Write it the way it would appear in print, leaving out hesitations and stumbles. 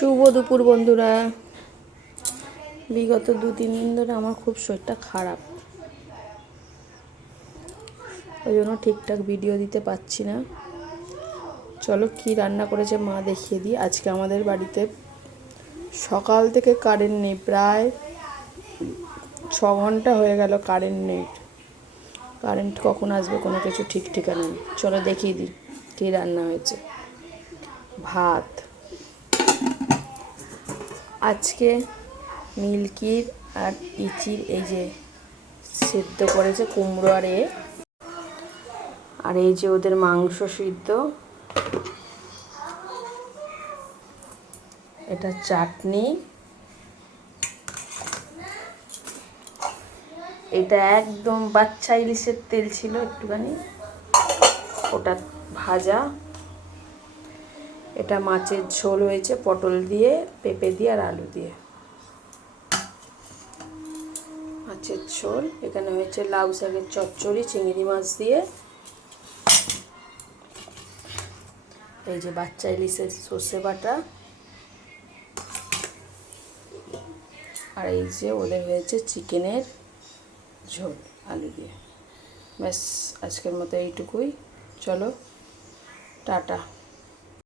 শুভ দুপুর বন্ধুরা। বিগত 2-3 দিন ধরে আমার খুব শরীরটা খারাপ, ওই জন্য ঠিকঠাক ভিডিও দিতে পারছি না। চলো কি রান্না করেছে মা দেখিয়ে দিই। আজকে আমাদের বাড়িতে সকাল থেকে কারেন্ট নেই, প্রায় 6 ঘন্টা হয়ে গেল কারেন্ট নেই। কারেন্ট কখন আসবে কোনো কিছু ঠিক ঠিকানা নেই। চলো দেখিয়ে দিই কী রান্না হয়েছে। ভাত আজকে মিল্কির আর ইচির এই যে সিদ্ধ করেছে কুমড়ো আর এই যে ওদের মাংস সিদ্ধ, এটা চাটনি, এটা একদম বাচ্চা ইলিশের তেল ছিল একটুখানি, ওটা ভাজা, এটা মাছের ঝোল হয়েছে পটল দিয়ে, পেঁপে দিয়ে আর আলু দিয়ে মাছের ঝোল। এখানে হয়েছে লাউ শাকের চচ্চড়ি চিংড়ি মাছ দিয়ে, এই যে বাচ্চা ইলিশের সর্ষে বাটা, আর এই যে ওদের হয়েছে চিকেনের ঝোল আলু দিয়ে। ব্যাস আজকের মতো এইটুকুই। চলো টাটা।